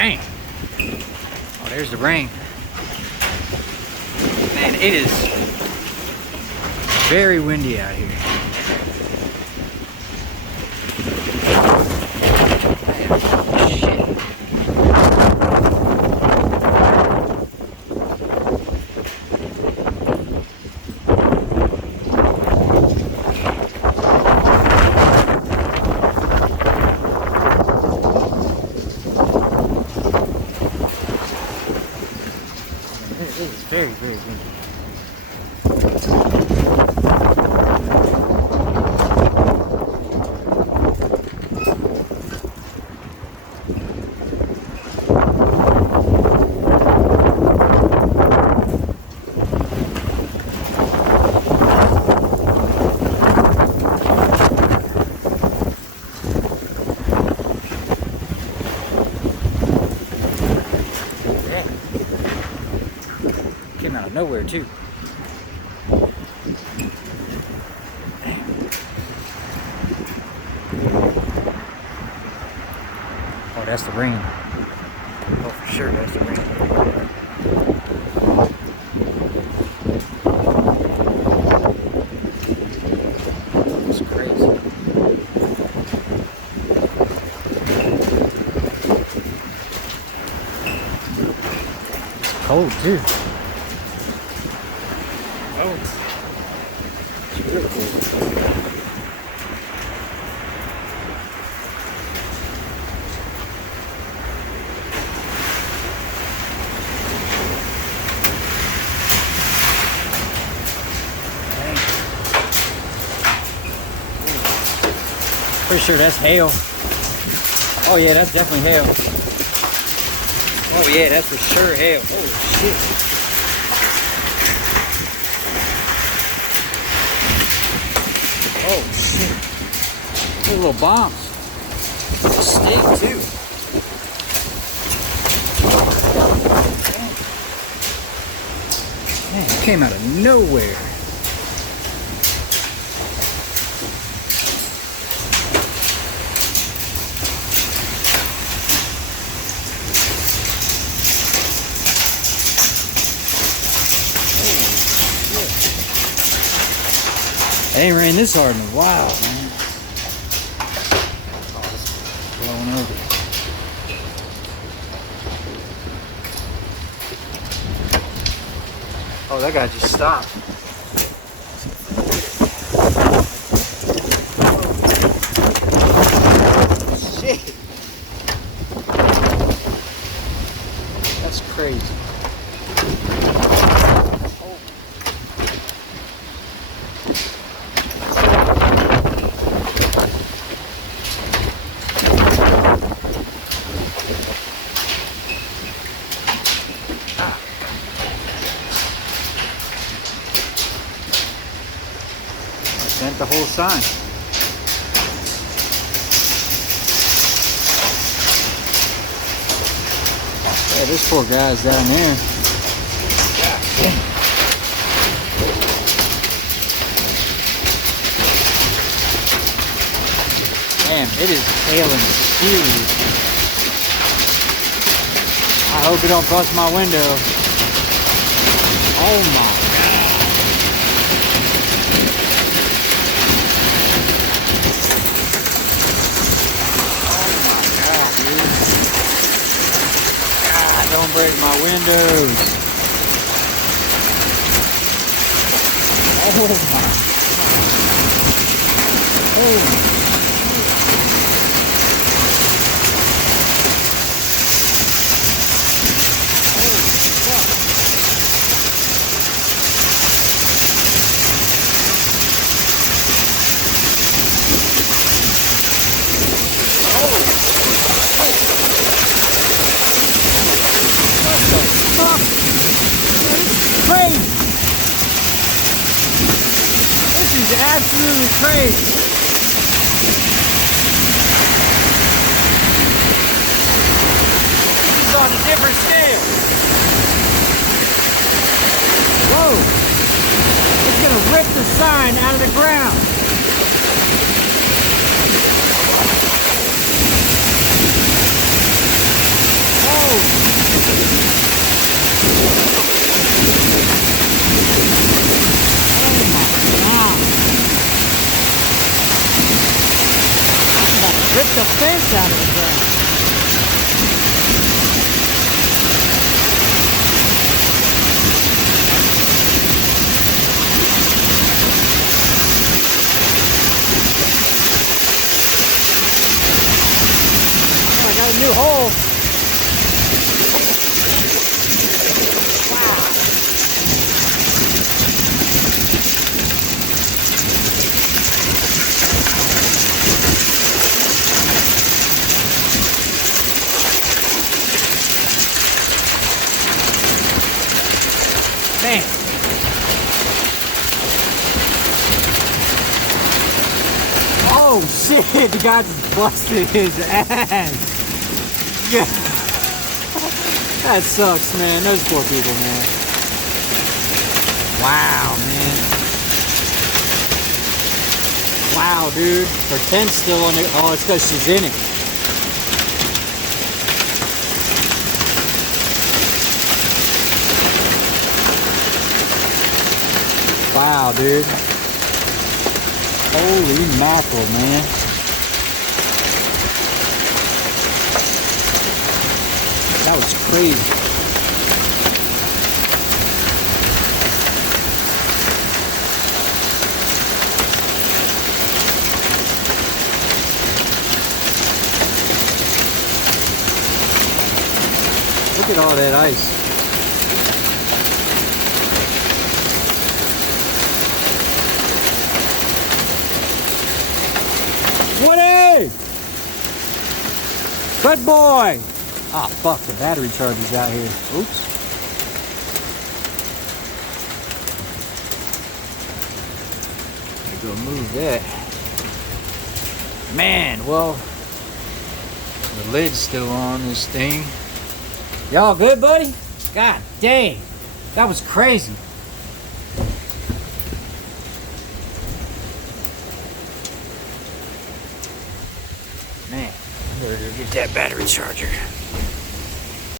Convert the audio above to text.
Dang. Oh, there's the rain. Man, it is very windy out here. Shit. It is very, very windy. Came out of nowhere too. Oh, that's the rain. Oh, for sure, that's the rain. It's crazy. It's cold too. Oh, it's really cool. Pretty sure that's hail. Oh yeah, that's definitely hail. Oh yeah, that's for sure hail. Holy shit. Oh shit. Those little bombs. They sting too. Man, it came out of nowhere. It ain't rained this hard in a while, man. Oh, it's blowing over. Oh, that guy just stopped. Oh, shit. That's crazy. Bent the whole sign. Yeah, this poor guy's down there. God damn. Damn, it is hailing seriously. I hope it don't bust my window. Oh my God. Don't break my windows. Oh my God. Oh. Crazy. This is absolutely crazy. This is on a different scale. Whoa. It's gonna rip the sign out of the ground. Oh Ripped the fence out of the ground. Oh, I got a new hole. Wow. Man. Oh shit, the guy just busted his ass. Yeah. That sucks, man. Those poor people, man. Wow, man. Wow, dude. Her tent's still on it. Oh, it's because she's in it. Wow, dude. Holy mackerel, man. That was crazy. Look at all that ice. Woody! Good boy! Ah, fuck, the battery charger's out here. Oops. Go move that. Man, well, the lid's still on this thing. Y'all good, buddy? God dang, that was crazy. Man, better go get that battery charger.